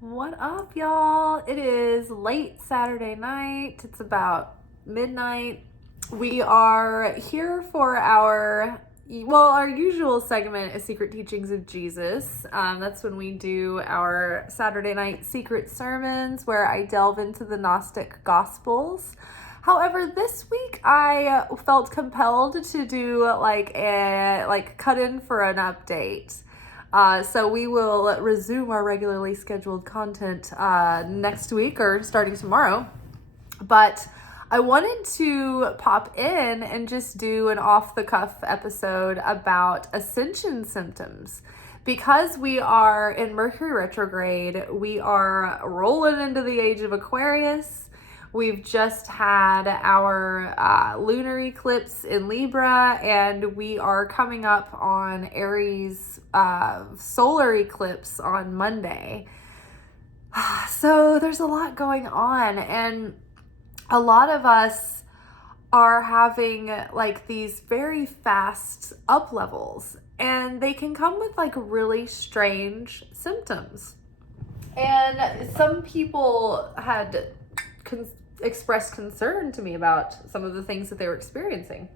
What up, y'all? It is late Saturday night. It's about midnight. We are here for our usual segment is Secret Teachings of Jesus. That's when we do our Saturday night secret sermons where I delve into the Gnostic Gospels. However, this week I felt compelled to do cut in for an update. So we will resume our regularly scheduled content next week or starting tomorrow. But I wanted to pop in and just do an off-the-cuff episode about Ascension symptoms. Because we are in Mercury Retrograde, we are rolling into the age of Aquarius. We've just had our lunar eclipse in Libra, and we are coming up on Aries solar eclipse on Monday. So there's a lot going on, and a lot of us are having like these very fast up levels, and they can come with like really strange symptoms. And some people had expressed concern to me about some of the things that they were experiencing.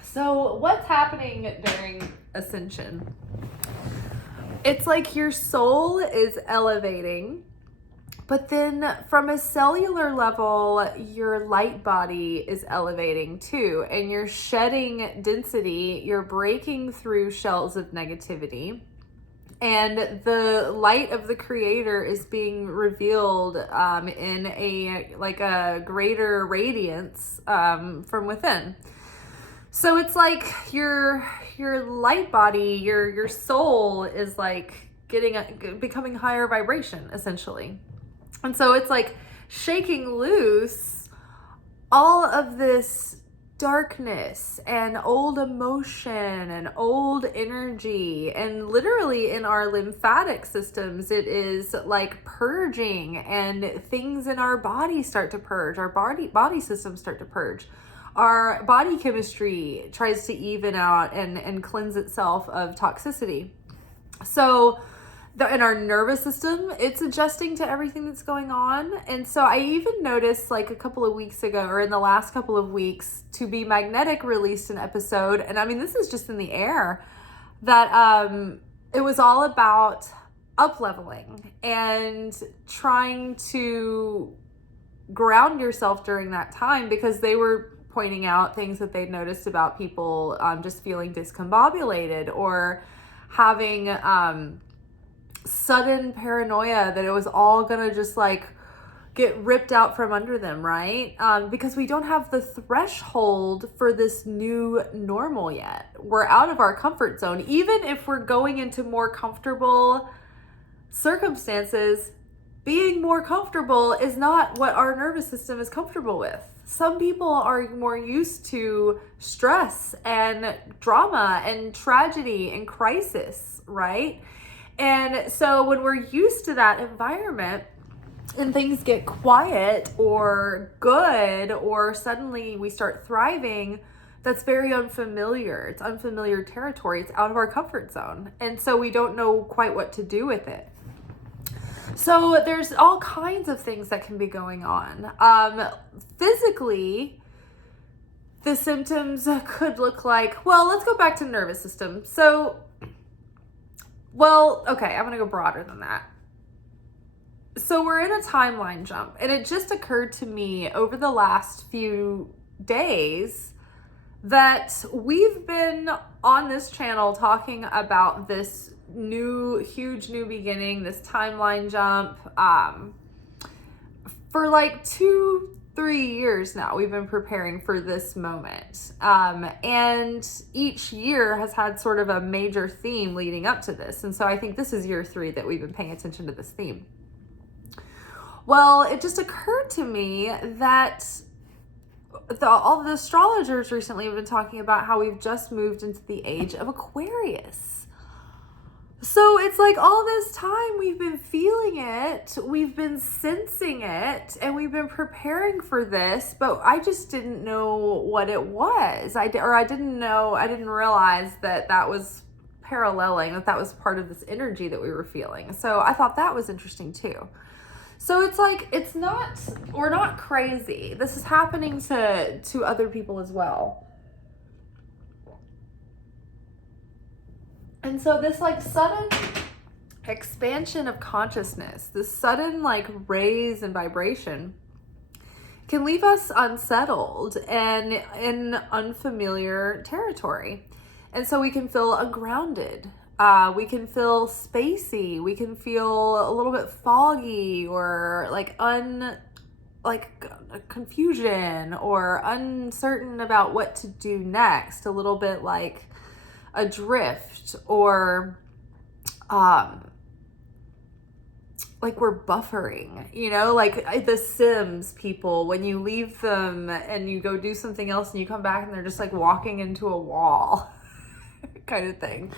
So what's happening during Ascension? It's like your soul is elevating, but then from a cellular level, your light body is elevating too, and you're shedding density, you're breaking through shells of negativity. And the light of the Creator is being revealed in a greater radiance from within. So it's like your light body, your soul is like becoming higher vibration essentially. And so it's like shaking loose all of this darkness and old emotion and old energy, and literally in our lymphatic systems it is like purging, and things in our body start to purge, our body systems start to purge, our body chemistry tries to even out and cleanse itself of toxicity. So in our nervous system, it's adjusting to everything that's going on. And so I even noticed like a couple of weeks ago, or in the last couple of weeks, To Be Magnetic released an episode. And I mean, this is just in the air, that it was all about up-leveling and trying to ground yourself during that time, because they were pointing out things that they'd noticed about people just feeling discombobulated or having sudden paranoia that it was all gonna just like get ripped out from under them, right? Because we don't have the threshold for this new normal yet. We're out of our comfort zone. Even if we're going into more comfortable circumstances, being more comfortable is not what our nervous system is comfortable with. Some people are more used to stress and drama and tragedy and crisis, right? And so when we're used to that environment and things get quiet or good, or suddenly we start thriving, that's very unfamiliar. It's unfamiliar territory. It's out of our comfort zone. And so we don't know quite what to do with it. So there's all kinds of things that can be going on. Physically, the symptoms could look like, well, let's go back to nervous system. Okay, I'm going to go broader than that. So we're in a timeline jump, and it just occurred to me over the last few days that we've been on this channel talking about this huge new beginning, this timeline jump, for like 2-3 years now. We've been preparing for this moment. And each year has had sort of a major theme leading up to this. And so I think this is year 3 that we've been paying attention to this theme. Well, it just occurred to me that all the astrologers recently have been talking about how we've just moved into the age of Aquarius. So it's like all this time we've been feeling it, we've been sensing it, and we've been preparing for this, but I just didn't know what it was. I didn't realize that was paralleling that was part of this energy that we were feeling. So I thought that was interesting too. So it's like, we're not crazy. This is happening to other people as well. And so this like sudden expansion of consciousness, this sudden like raise in vibration can leave us unsettled and in unfamiliar territory. And so we can feel ungrounded. We can feel spacey. We can feel a little bit foggy or like confusion or uncertain about what to do next. A little bit like adrift, or like we're buffering, you know, like the Sims people, when you leave them and you go do something else and you come back and they're just like walking into a wall kind of thing.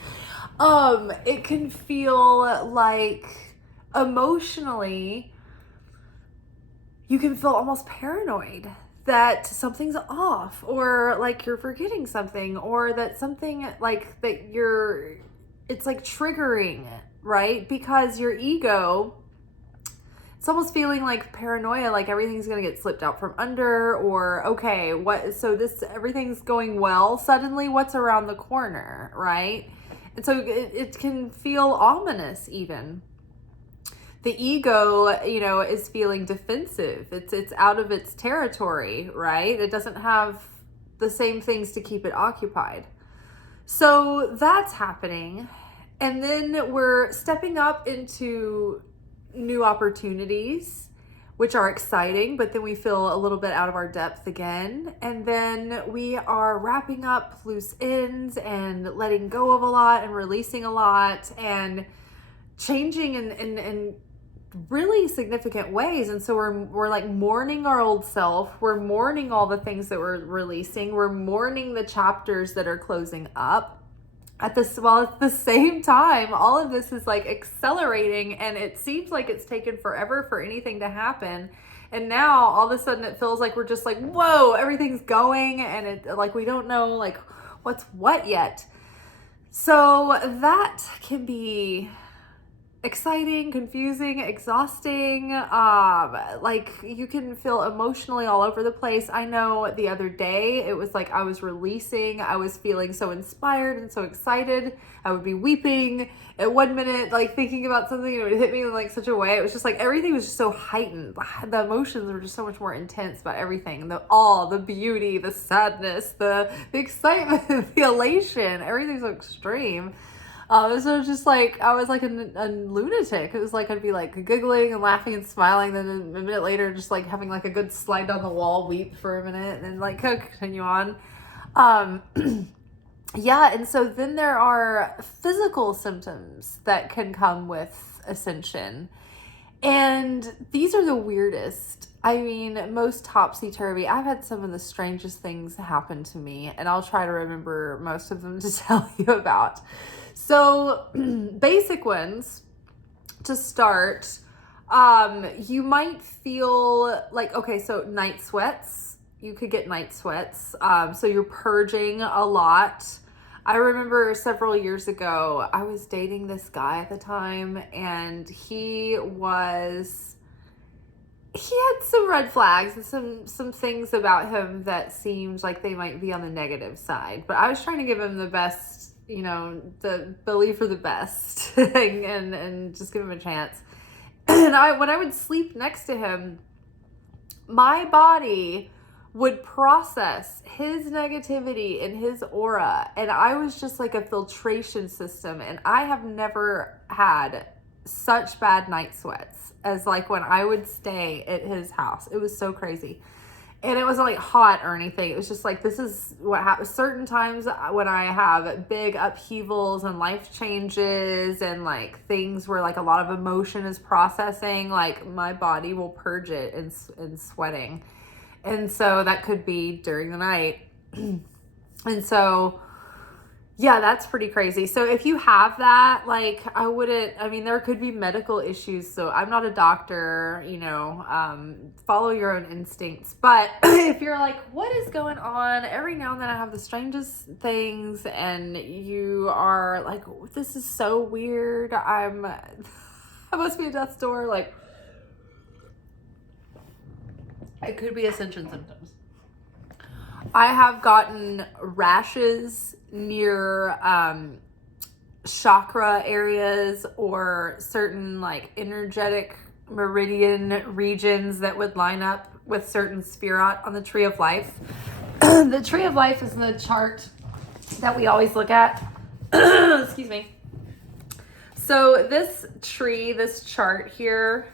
It can feel like emotionally you can feel almost paranoid that something's off, or like you're forgetting something, or that something like that it's like triggering, right? Because your ego, it's almost feeling like paranoia, like everything's going to get slipped out from under, or okay, everything's going well. Suddenly what's around the corner, right? And so it can feel ominous even. The ego, you know, is feeling defensive. It's out of its territory, right? It doesn't have the same things to keep it occupied. So that's happening. And then we're stepping up into new opportunities, which are exciting, but then we feel a little bit out of our depth again. And then we are wrapping up loose ends and letting go of a lot and releasing a lot and changing in really significant ways. And so we're like mourning our old self. We're mourning all the things that we're releasing. We're mourning the chapters that are closing up. At the same time, all of this is like accelerating, and it seems like it's taken forever for anything to happen. And now all of a sudden it feels like we're just like, whoa, everything's going, and it like we don't know like what's what yet. So that can be exciting, confusing, exhausting. Like you can feel emotionally all over the place. I know the other day it was like I was releasing, I was feeling so inspired and so excited. I would be weeping at 1 minute, like thinking about something, and it would hit me in like such a way. It was just like everything was just so heightened. The emotions were just so much more intense about everything. The awe, the beauty, the sadness, the excitement, the elation, everything's so extreme. So it was just like, I was like a lunatic. It was like, I'd be like giggling and laughing and smiling. Then a minute later, just like having like a good slide down the wall, weep for a minute, and then like continue on. Yeah. And so then there are physical symptoms that can come with Ascension. And these are the weirdest. I mean, most topsy-turvy. I've had some of the strangest things happen to me, and I'll try to remember most of them to tell you about. So basic ones to start, you might feel like, okay, so night sweats, you could get night sweats. So you're purging a lot. I remember several years ago, I was dating this guy at the time, and he had some red flags and some things about him that seemed like they might be on the negative side, but I was trying to give him the best, you know, the believe for the best and just give him a chance. And when I would sleep next to him, my body would process his negativity and his aura, and I was just like a filtration system. And I have never had such bad night sweats as like when I would stay at his house. It was so crazy. And it wasn't like hot or anything. It was just like, this is what happens certain times when I have big upheavals and life changes and like things where like a lot of emotion is processing, like my body will purge it in sweating. And so that could be during the night. And so, Yeah, that's pretty crazy. So if you have that, like, I mean, there could be medical issues. So I'm not a doctor, follow your own instincts. But if you're like, what is going on? Every now and then I have the strangest things and you are like, this is so weird. I must be at death's door. Like, it could be Ascension symptoms. I have gotten rashes near chakra areas or certain like energetic meridian regions that would line up with certain Sphirot on the Tree of Life. The Tree of Life is the chart that we always look at. Excuse me. So this tree, this chart here,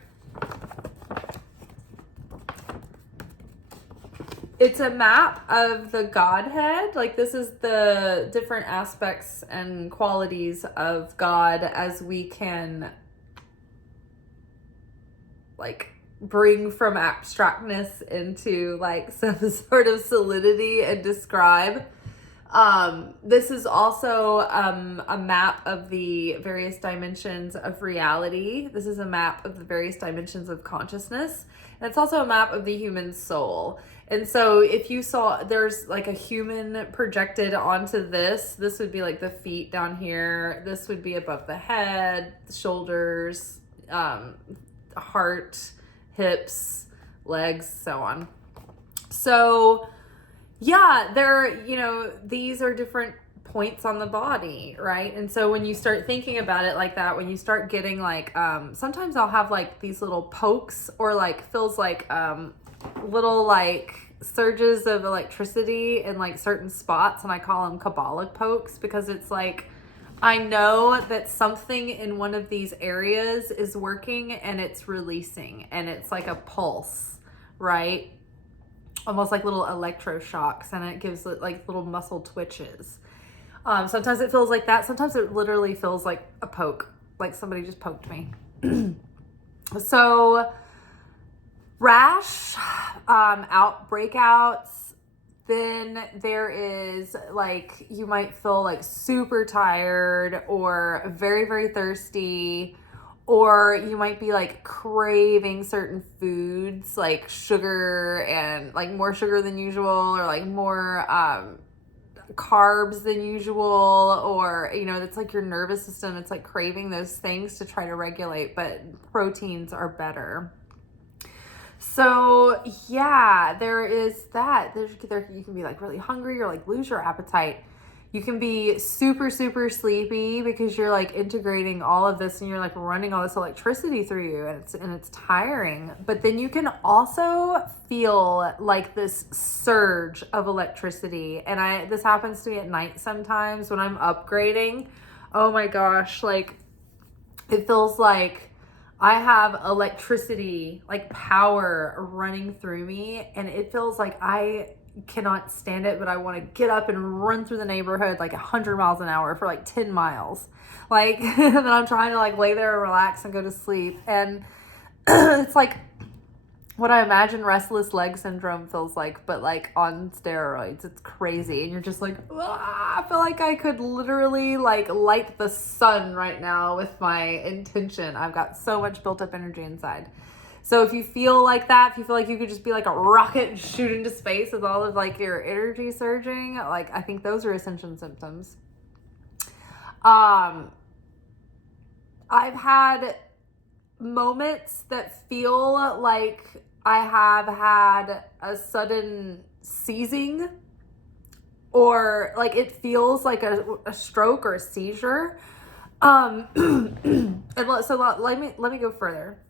it's a map of the Godhead. Like, this is the different aspects and qualities of God as we can, like, bring from abstractness into, like, some sort of solidity and describe. This is also a map of the various dimensions of reality. This is a map of the various dimensions of consciousness. And it's also a map of the human soul. And so if you saw, there's like a human projected onto this would be like the feet down here. This would be above the head, the shoulders, heart, hips, legs, so on. So yeah, these are different points on the body, right? And so when you start thinking about it like that, when you start getting like, sometimes I'll have like these little pokes or like feels like, little like surges of electricity in like certain spots, and I call them Kabbalah pokes because it's like I know that something in one of these areas is working and it's releasing, and it's like a pulse, right? Almost like little electroshocks, and it gives it like little muscle twitches. Sometimes it feels like that. Sometimes it literally feels like a poke, like somebody just poked me. So rash, breakouts. Then there is like, you might feel like super tired or very, very thirsty, or you might be like craving certain foods like sugar and like more sugar than usual, or like more carbs than usual, or it's like your nervous system, it's like craving those things to try to regulate, but proteins are better. So yeah, there is that. You can be like really hungry or like lose your appetite. You can be super, super sleepy because you're like integrating all of this and you're like running all this electricity through you, and it's tiring. But then you can also feel like this surge of electricity. And this happens to me at night sometimes when I'm upgrading. Oh my gosh, like it feels like I have electricity, like power running through me, and it feels like I cannot stand it, but I want to get up and run through the neighborhood like 100 miles an hour for like 10 miles. Like, and then I'm trying to like lay there and relax and go to sleep. And it's like what I imagine restless leg syndrome feels like, but like on steroids. It's crazy. And you're just like, I feel like I could literally like light the sun right now with my intention. I've got so much built up energy inside. So if you feel like that, if you feel like you could just be like a rocket and shoot into space with all of like your energy surging, like I think those are Ascension symptoms. I've had moments that feel like I have had a sudden seizing, or like it feels like a stroke or a seizure. And so let me go further.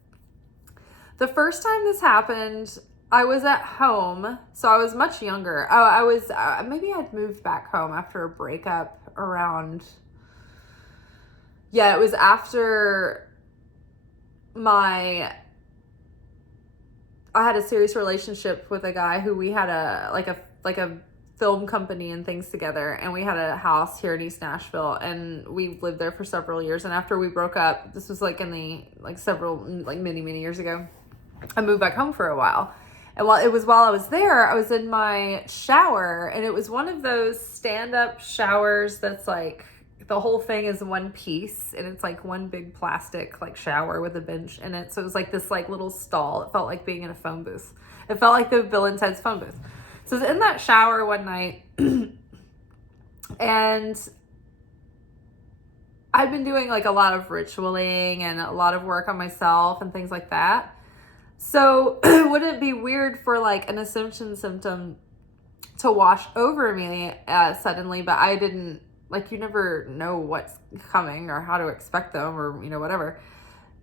The first time this happened, I was at home, so I was much younger. I was maybe I'd moved back home after a breakup around. Yeah, it was after I had a serious relationship with a guy who we had a film company and things together, and we had a house here in East Nashville, and we lived there for several years. And after we broke up, this was like in the many years ago, I moved back home for a while. And while I was there, I was in my shower, and it was one of those stand-up showers that's like, the whole thing is one piece, and it's like one big plastic like shower with a bench in it. So it was like this like little stall. It felt like being in a phone booth. It felt like the Bill and Ted's phone booth. So I was in that shower one night, and I've been doing like a lot of ritualing and a lot of work on myself and things like that. So wouldn't it be weird for like an Ascension symptom to wash over me suddenly, but I didn't, like, you never know what's coming or how to expect them or, you know, whatever.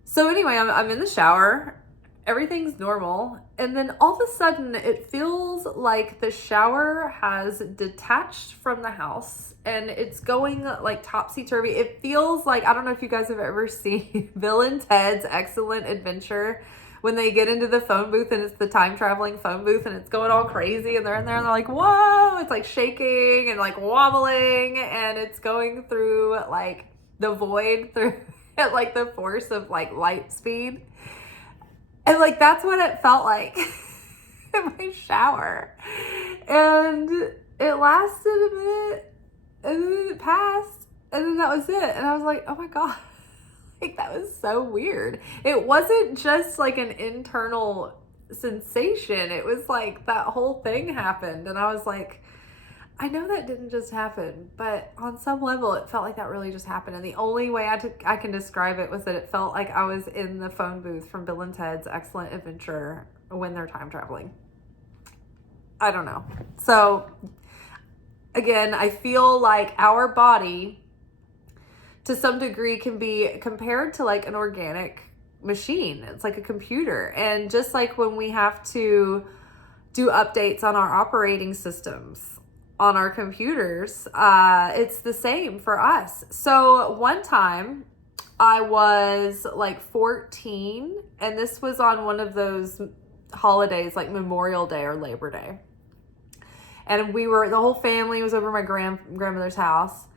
So anyway, I'm in the shower, everything's normal. And then all of a sudden it feels like the shower has detached from the house and it's going like topsy-turvy. It feels like, I don't know if you guys have ever seen Bill and Ted's Excellent Adventure, when they get into the phone booth and it's the time traveling phone booth and it's going all crazy and they're in there and they're like, whoa, it's like shaking and like wobbling and it's going through like the void through at like the force of like light speed. And like, that's what it felt like in my shower. And it lasted a minute and then it passed and then that was it. And I was like, oh my God. Like, that was so weird. It wasn't just like an internal sensation. It was like that whole thing happened. And I was like, I know that didn't just happen, but on some level it felt like that really just happened. And the only way I can describe it was that it felt like I was in the phone booth from Bill and Ted's Excellent Adventure when they're time traveling. I don't know. So again, I feel like our body to some degree can be compared to like an organic machine. It's like a computer. And just like when we have to do updates on our operating systems on our computers, it's the same for us. So one time I was like 14, and this was on one of those holidays like Memorial Day or Labor Day. And the whole family was over my grandmother's house.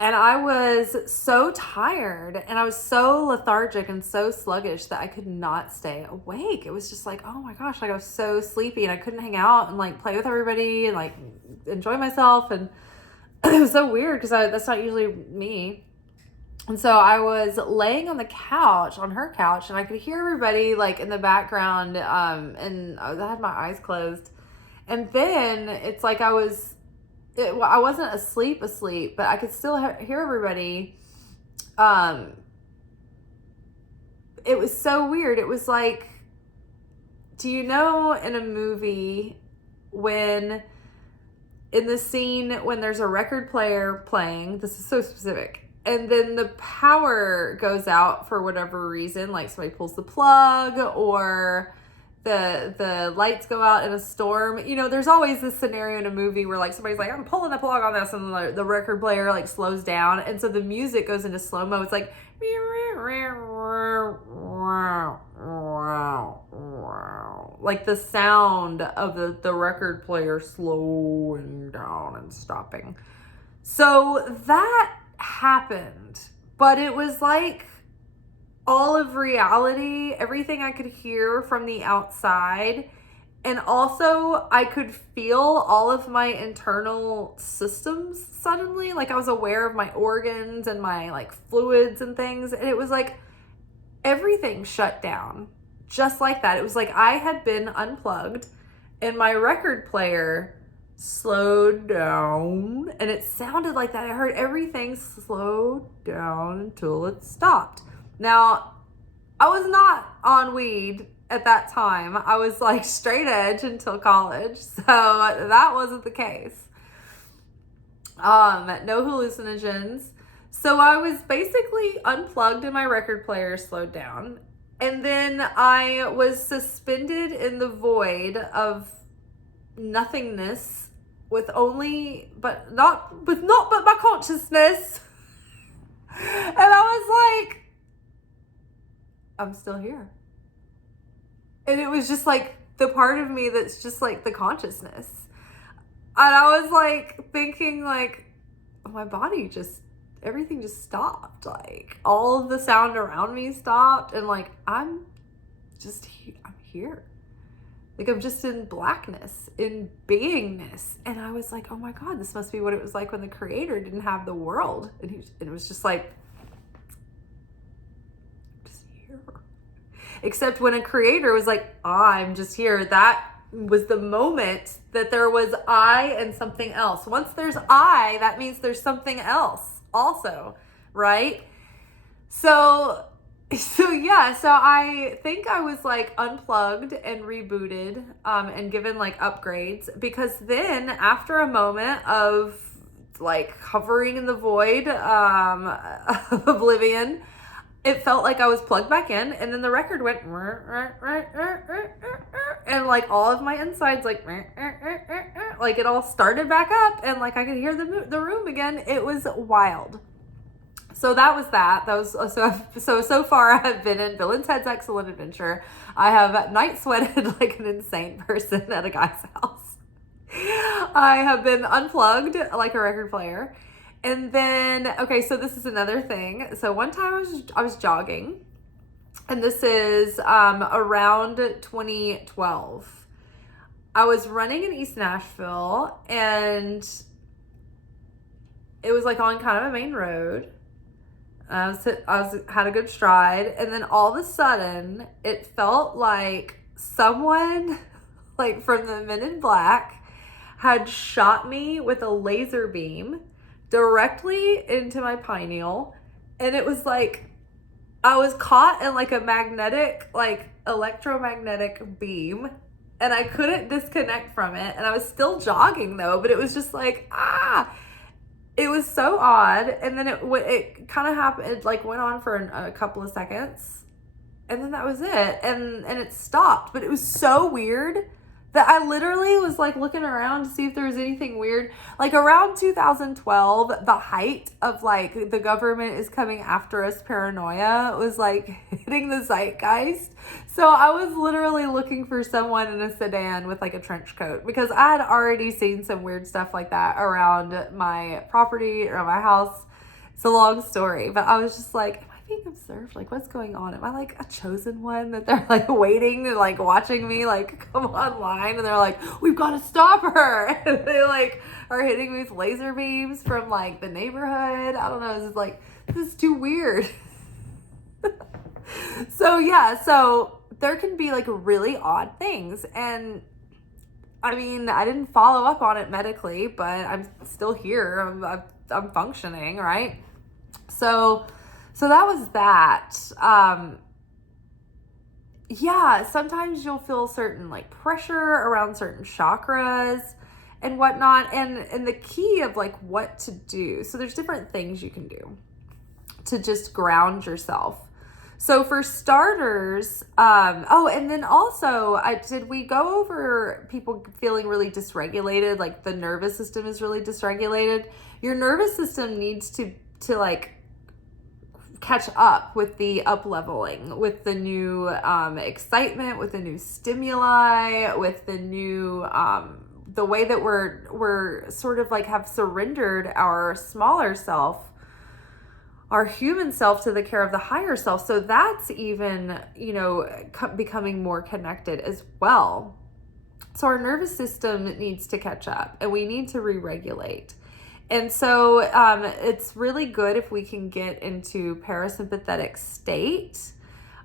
And I was so tired and I was so lethargic and so sluggish that I could not stay awake. It was just like, oh my gosh, like I was so sleepy and I couldn't hang out and like play with everybody and like enjoy myself. And it was so weird because that's not usually me. And so I was laying on the couch, on her couch, and I could hear everybody like in the background, and I had my eyes closed. And then it's like I wasn't asleep, but I could still hear everybody. It was so weird. It was like, do you know in a movie when in the scene when there's a record player playing, this is so specific, and then the power goes out for whatever reason, like somebody pulls the plug or the lights go out in a storm. You know, there's always this scenario in a movie where like somebody's like, I'm pulling the plug on this, and the record player like slows down, and so the music goes into slow-mo. It's like like the sound of the record player slowing down and stopping. So that happened, but it was like all of reality, everything I could hear from the outside. And also I could feel all of my internal systems suddenly. Like I was aware of my organs and my like fluids and things. And it was like everything shut down just like that. It was like I had been unplugged and my record player slowed down, and it sounded like that. I heard everything slow down until it stopped. Now, I was not on weed at that time. I was like straight edge until college, so that wasn't the case. No hallucinogens. So I was basically unplugged and my record player slowed down. And then I was suspended in the void of nothingness with not but my consciousness. And I was like, I'm still here. And it was just like the part of me that's just like the consciousness. And I was like thinking like, oh, my body everything just stopped. Like all of the sound around me stopped. And like, I'm here. Like I'm just in blackness, in beingness. And I was like, oh my God, this must be what it was like when the creator didn't have the world. And it was just like, just here. Except when a creator was like, I'm just here, that was the moment that there was I and something else. Once there's I, that means there's something else also, right? So I think I was like unplugged and rebooted and given like upgrades, because then after a moment of like hovering in the void of oblivion, it felt like I was plugged back in, and then the record went and like all of my insides like it all started back up, and like I could hear the room again. It was wild. So that was that. That was so far I've been in Bill and Ted's Excellent Adventure. I have night sweated like an insane person at a guy's house. I have been unplugged like a record player. And then, okay, so this is another thing. So one time I was jogging, and this is around 2012. I was running in East Nashville, and it was like on kind of a main road. I had a good stride, and then all of a sudden it felt like someone like from the Men in Black had shot me with a laser beam directly into my pineal, and it was like I was caught in like a magnetic, like electromagnetic beam, and I couldn't disconnect from it, and I was still jogging though, but it was just like it was so odd. And then it kind of happened, it like went on for a couple of seconds, and then that was it, and it stopped. But it was so weird that I literally was like looking around to see if there was anything weird. Like around 2012, the height of like the government is coming after us paranoia was like hitting the zeitgeist. So I was literally looking for someone in a sedan with like a trench coat, because I had already seen some weird stuff like that around my property, around my house. It's a long story, but I was just like, being observed, like what's going on? Am I like a chosen one that they're like waiting and like watching me like come online, and they're like, we've got to stop her, and they like are hitting me with laser beams from like the neighborhood? I don't know, it's just like, this is too weird. So there can be like really odd things, and I mean, I didn't follow up on it medically, but I'm still here. I'm functioning, right? So that was that. Sometimes you'll feel certain like pressure around certain chakras and whatnot. And the key of like what to do. So there's different things you can do to just ground yourself. So for starters, and then also did we go over people feeling really dysregulated? Like the nervous system is really dysregulated. Your nervous system needs to like catch up with the up leveling, with the new excitement, with the new stimuli, with the new the way that we're sort of like have surrendered our smaller self, our human self, to the care of the higher self. So that's even, becoming more connected as well. So our nervous system needs to catch up, and we need to re-regulate. And so it's really good if we can get into parasympathetic state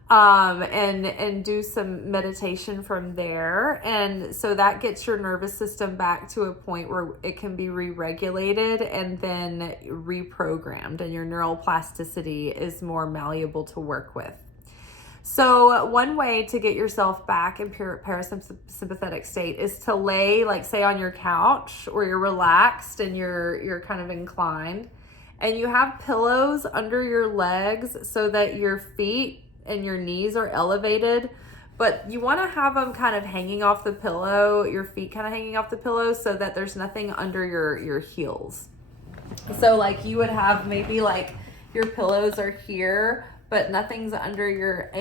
and do some meditation from there. And so that gets your nervous system back to a point where it can be re-regulated and then reprogrammed, and your neural plasticity is more malleable to work with. So one way to get yourself back in parasympathetic state is to lay, like say on your couch, or you're relaxed and you're kind of inclined, and you have pillows under your legs so that your feet and your knees are elevated, but you want to have them kind of hanging off the pillow, your feet kind of hanging off the pillow, so that there's nothing under your heels. So like you would have maybe like your pillows are here, but nothing's under your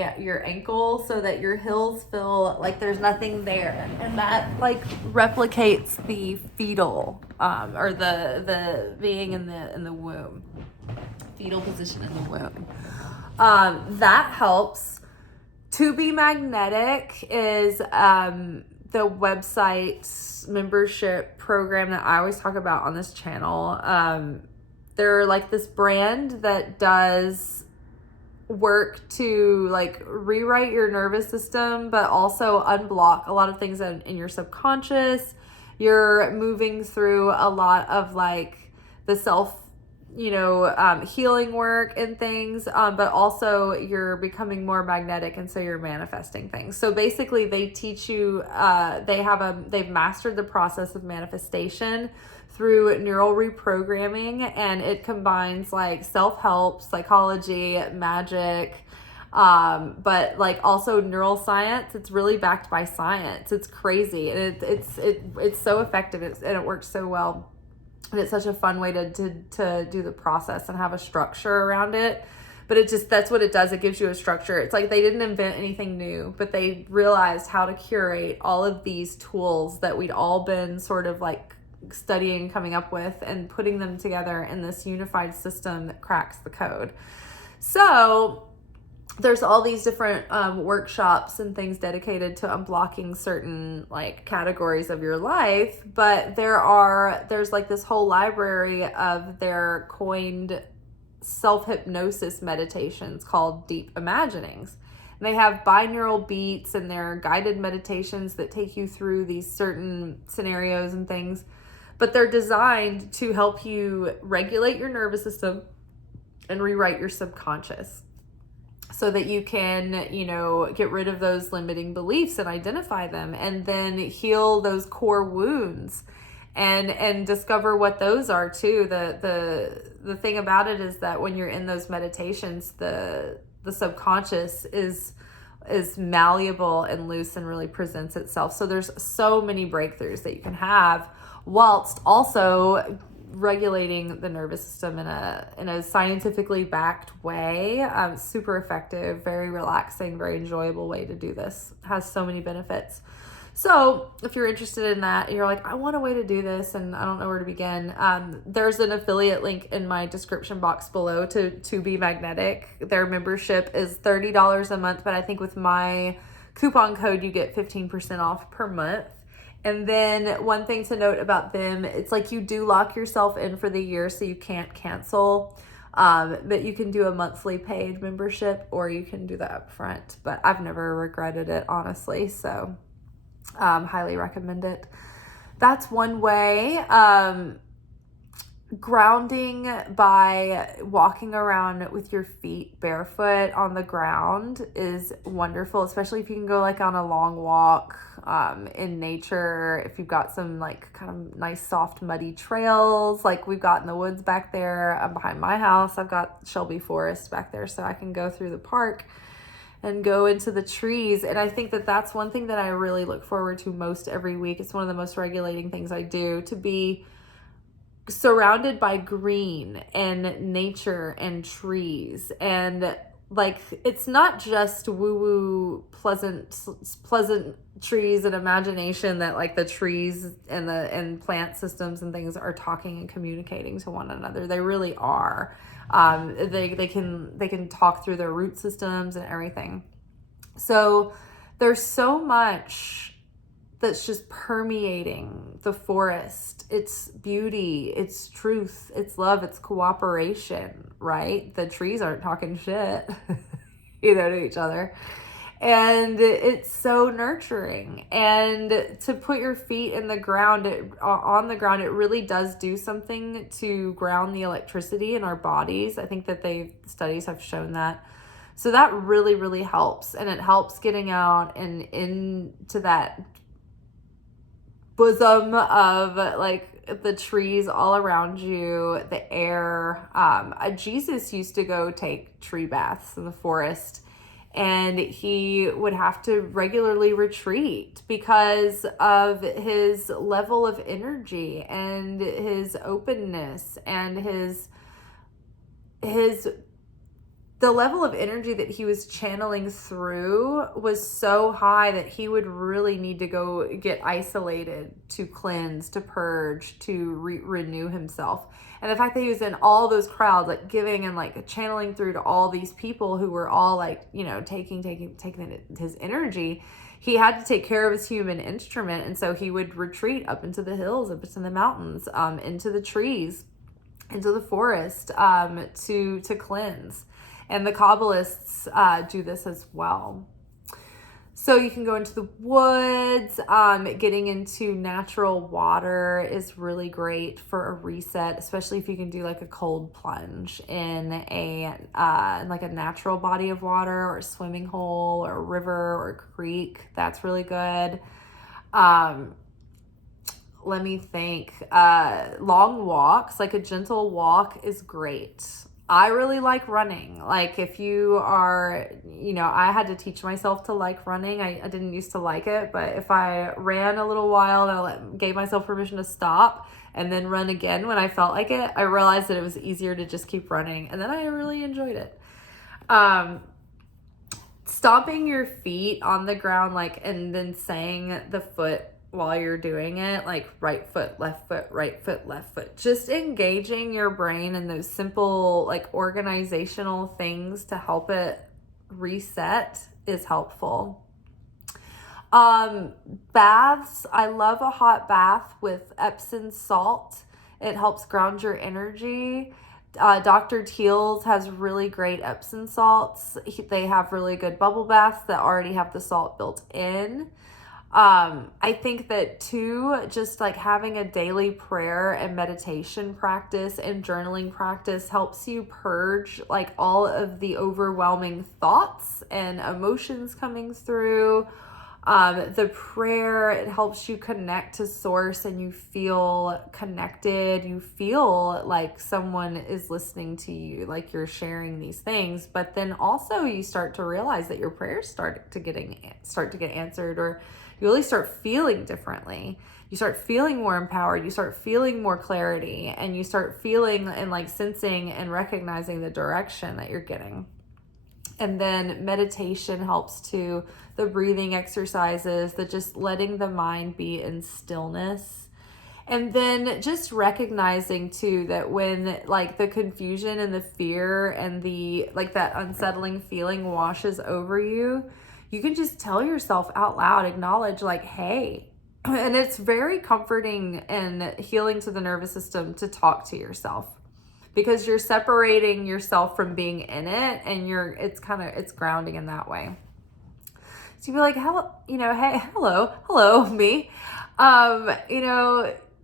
ankle, so that your heels feel like there's nothing there, and that like replicates the fetal or the being in the womb, fetal position in the womb. That helps. To be magnetic is the website membership program that I always talk about on this channel. They're like this brand that does work to like rewrite your nervous system, but also unblock a lot of things in your subconscious. You're moving through a lot of like the self, healing work and things, but also you're becoming more magnetic, and so you're manifesting things. So basically they teach you, they've mastered the process of manifestation through neural reprogramming, and it combines like self-help, psychology, magic, but like also neuroscience. It's really backed by science. It's crazy, and it's so effective, and it works so well. And it's such a fun way to do the process and have a structure around it. But that's what it does. It gives you a structure. It's like they didn't invent anything new, but they realized how to curate all of these tools that we'd all been sort of like studying, coming up with, and putting them together in this unified system that cracks the code. So there's all these different workshops and things dedicated to unblocking certain like categories of your life, but there's like this whole library of their coined self-hypnosis meditations called Deep Imaginings. And they have binaural beats, and they're guided meditations that take you through these certain scenarios and things, but they're designed to help you regulate your nervous system and rewrite your subconscious, so that you can, get rid of those limiting beliefs and identify them, and then heal those core wounds and discover what those are too. The thing about it is that when you're in those meditations, the subconscious is malleable and loose and really presents itself. So there's so many breakthroughs that you can have whilst also regulating the nervous system in a scientifically backed way. Super effective, very relaxing, very enjoyable way to do this. Has so many benefits. So if you're interested in that and you're like, I want a way to do this and I don't know where to begin, there's an affiliate link in my description box below to Be Magnetic. Their membership is $30 a month, but I think with my coupon code you get 15% off per month. And then one thing to note about them, it's like you do lock yourself in for the year, so you can't cancel. But you can do a monthly paid membership, or you can do that upfront. But I've never regretted it, honestly. So highly recommend it. That's one way. Grounding by walking around with your feet barefoot on the ground is wonderful, especially if you can go like on a long walk in nature. If you've got some like kind of nice soft muddy trails like we've got in the woods back there behind my house. I've got Shelby Forest back there, so I can go through the park and go into the trees. And I think that that's one thing that I really look forward to most every week. It's one of the most regulating things I do, to be surrounded by green and nature and trees. And like, it's not just woo-woo pleasant trees and imagination that like the trees and plant systems and things are talking and communicating to one another. They really are. They can talk through their root systems and everything. So there's so much that's just permeating the forest. It's beauty, it's truth, it's love, it's cooperation, right? The trees aren't talking shit, to each other. And it's so nurturing. And to put your feet in the ground, on the ground, it really does do something to ground the electricity in our bodies. I think that studies have shown that. So that really, really helps. And it helps getting out and into that bosom of like the trees all around you, the air. Jesus used to go take tree baths in the forest, and he would have to regularly retreat because of his level of energy and his openness and the level of energy that he was channeling through was so high that he would really need to go get isolated to cleanse, to purge, to renew himself. And the fact that he was in all those crowds, like giving and like channeling through to all these people who were all like, taking his energy, he had to take care of his human instrument. And so he would retreat up into the hills, up into the mountains, into the trees, into the forest, to cleanse. And the Kabbalists do this as well. So you can go into the woods. Getting into natural water is really great for a reset, especially if you can do like a cold plunge in like a natural body of water, or a swimming hole, or a river, or a creek. That's really good. Let me think. Long walks, like a gentle walk, is great. I really like running. Like if you are, I had to teach myself to like running. I didn't used to like it, but if I ran a little while and I gave myself permission to stop and then run again when I felt like it, I realized that it was easier to just keep running. And then I really enjoyed it. Stomping your feet on the ground, and then saying the foot while you're doing it, like right foot, left foot, right foot, left foot. Just engaging your brain in those simple, like organizational things to help it reset is helpful. Baths. I love a hot bath with Epsom salt. It helps ground your energy. Dr. Teal's has really great Epsom salts. They have really good bubble baths that already have the salt built in. I think that too, just like having a daily prayer and meditation practice and journaling practice helps you purge like all of the overwhelming thoughts and emotions coming through. The prayer, it helps you connect to source and you feel connected. You feel like someone is listening to you, like you're sharing these things, but then also you start to realize that your prayers start to get answered, or you really start feeling differently. You start feeling more empowered. You start feeling more clarity, and you start feeling and like sensing and recognizing the direction that you're getting. And then meditation helps too. The breathing exercises, the just letting the mind be in stillness. And then just recognizing too that when like the confusion and the fear and the like that unsettling feeling washes over you, you can just tell yourself out loud, acknowledge like, hey. And it's very comforting and healing to the nervous system to talk to yourself, because you're separating yourself from being in it, and it's grounding in that way. So you'd be like, hey, hello, me.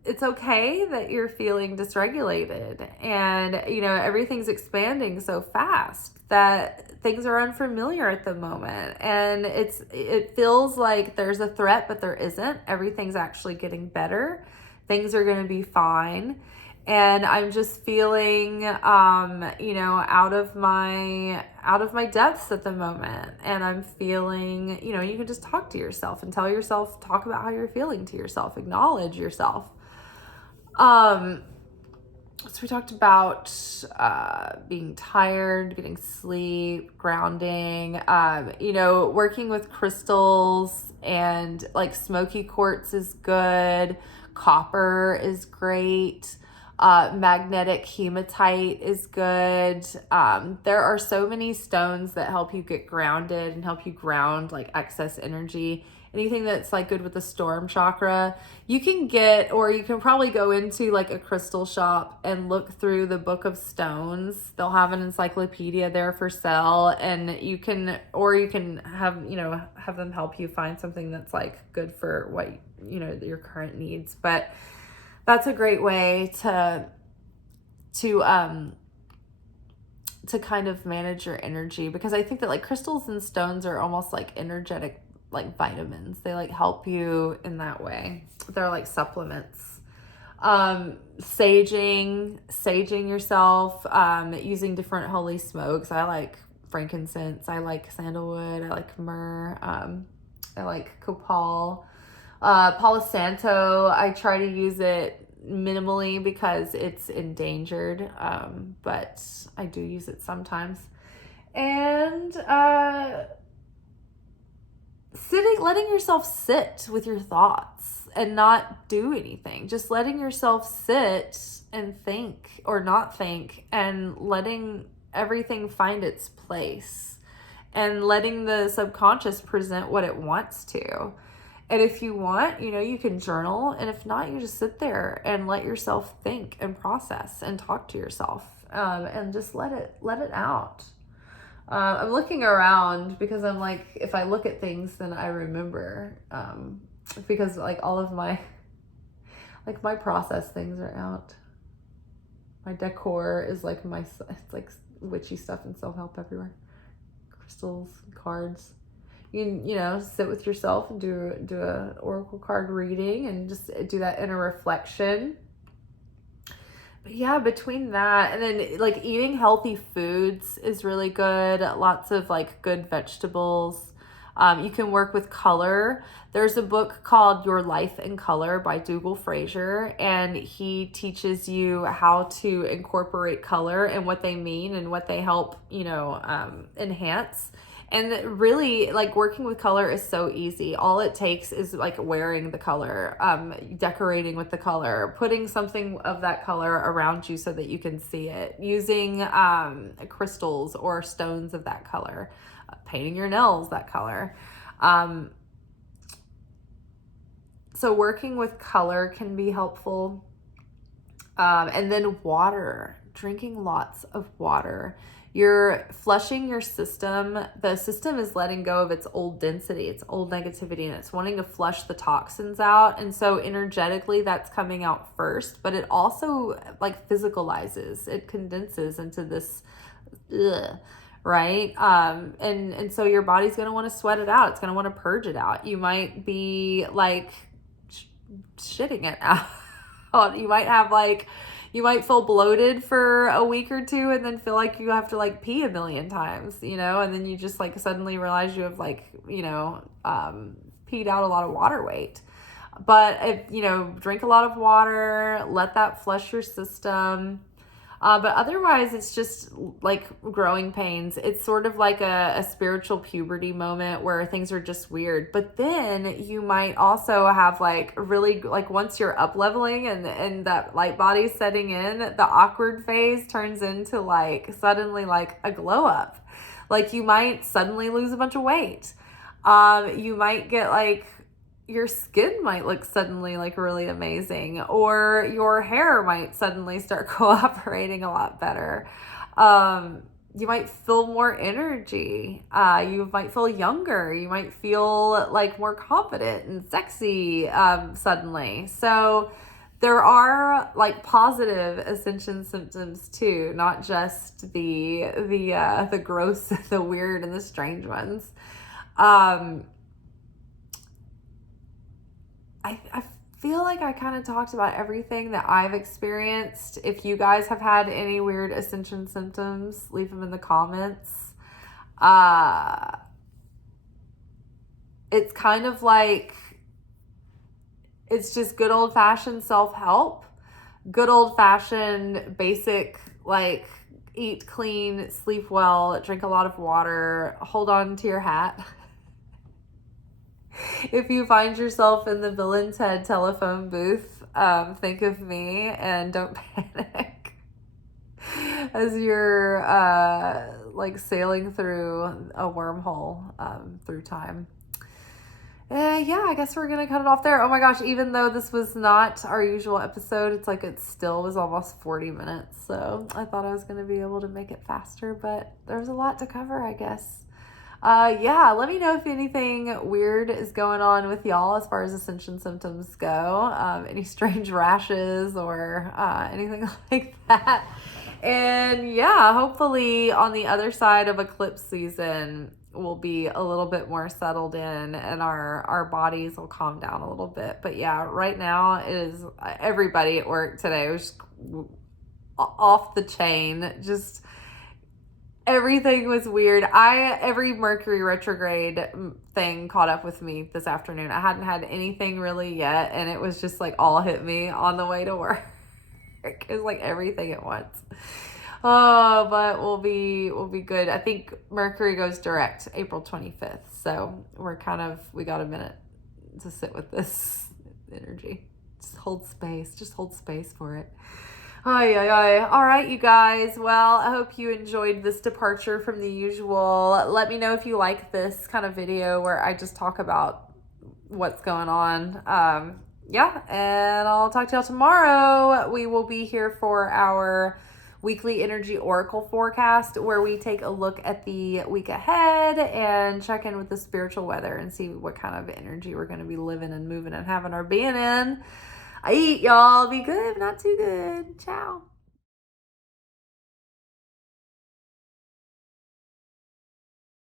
It's okay that you're feeling dysregulated, and everything's expanding so fast that things are unfamiliar at the moment, and it feels like there's a threat, but there isn't. Everything's actually getting better. Things are going to be fine. And I'm just feeling, out of my depths at the moment. And I'm feeling, you can just talk to yourself and talk about how you're feeling to yourself, acknowledge yourself. So we talked about being tired, getting sleep, grounding, working with crystals, and like smoky quartz is good. Copper is great. Magnetic hematite is good. There are so many stones that help you get grounded and help you ground like excess energy. Anything that's like good with the storm chakra, you can probably go into like a crystal shop and look through the book of stones. They'll have an encyclopedia there for sale, and you can have them help you find something that's like good for what, your current needs. But that's a great way to kind of manage your energy, because I think that like crystals and stones are almost like energetic, like vitamins. They like help you in that way. They're like supplements. Saging yourself, using different holy smokes. I like frankincense. I like sandalwood. I like myrrh. I like copal. Palo Santo, I try to use it minimally because it's endangered, but I do use it sometimes. And letting yourself sit with your thoughts and not do anything. Just letting yourself sit and think or not think, and letting everything find its place. and letting the subconscious present what it wants to. And if you want, you can journal. And if not, you just sit there and let yourself think and process and talk to yourself, and just let it out. I'm looking around because I'm like, if I look at things, then I remember, because like all of my process things are out. My decor is like it's like witchy stuff and self-help everywhere. Crystals, cards. You sit with yourself and do a oracle card reading and just do that inner reflection. But yeah, between that and then like eating healthy foods is really good. Lots of like good vegetables. You can work with color. There's a book called Your Life in Color by Dougal Fraser, and he teaches you how to incorporate color and what they mean and what they help, enhance. And really, like, working with color is so easy. All it takes is like wearing the color, decorating with the color, putting something of that color around you so that you can see it, using crystals or stones of that color, painting your nails that color. So working with color can be helpful. And then water, drinking lots of water. You're flushing your system. The system is letting go of its old density, its old negativity, and it's wanting to flush the toxins out. And so energetically, that's coming out first, but it also like physicalizes, it condenses into this, right? And so your body's going to want to sweat it out. It's going to want to purge it out. You might be like shitting it out. You might feel bloated for a week or two and then feel like you have to like pee a million times, and then you just like suddenly realize you have like, peed out a lot of water weight. But if, drink a lot of water, let that flush your system. But otherwise, it's just like growing pains. It's sort of like a spiritual puberty moment where things are just weird. But then you might also have like really, like once you're up leveling and that light body's setting in, the awkward phase turns into like suddenly like a glow up. Like you might suddenly lose a bunch of weight. You might get like, your skin might look suddenly like really amazing, or your hair might suddenly start cooperating a lot better. You might feel more energy. You might feel younger. You might feel like more confident and sexy suddenly. So there are like positive ascension symptoms too, not just the gross, the weird, and the strange ones. I feel like I kind of talked about everything that I've experienced. If you guys have had any weird ascension symptoms, leave them in the comments. It's kind of like, it's just good old fashioned self-help, good old fashioned basic, like eat clean, sleep well, drink a lot of water, hold on to your hat. If you find yourself in the Villain's Head telephone booth, think of me and don't panic as you're like sailing through a wormhole through time. Yeah, I guess we're gonna cut it off there. Oh my gosh, even though this was not our usual episode, it's like it still was almost 40 minutes. So I thought I was gonna be able to make it faster, but there's a lot to cover, I guess. Yeah, let me know if anything weird is going on with y'all as far as ascension symptoms go. Any strange rashes or anything like that. And yeah, hopefully on the other side of eclipse season, we'll be a little bit more settled in and our bodies will calm down a little bit. But yeah, right now it is, everybody at work today was off the chain. Just everything was weird. Every Mercury retrograde thing caught up with me this afternoon. I hadn't had anything really yet, and it was just like all hit me on the way to work. It was like everything at once. Oh, but we'll be good. I think Mercury goes direct April 25th. So we got a minute to sit with this energy. Just hold space for it. Ay, ay, ay. All right, you guys. Well, I hope you enjoyed this departure from the usual. Let me know if you like this kind of video where I just talk about what's going on. Yeah, and I'll talk to y'all tomorrow. We will be here for our weekly energy oracle forecast where we take a look at the week ahead and check in with the spiritual weather and see what kind of energy we're going to be living and moving and having our being in. I eat, y'all. Be good, but not too good. Ciao.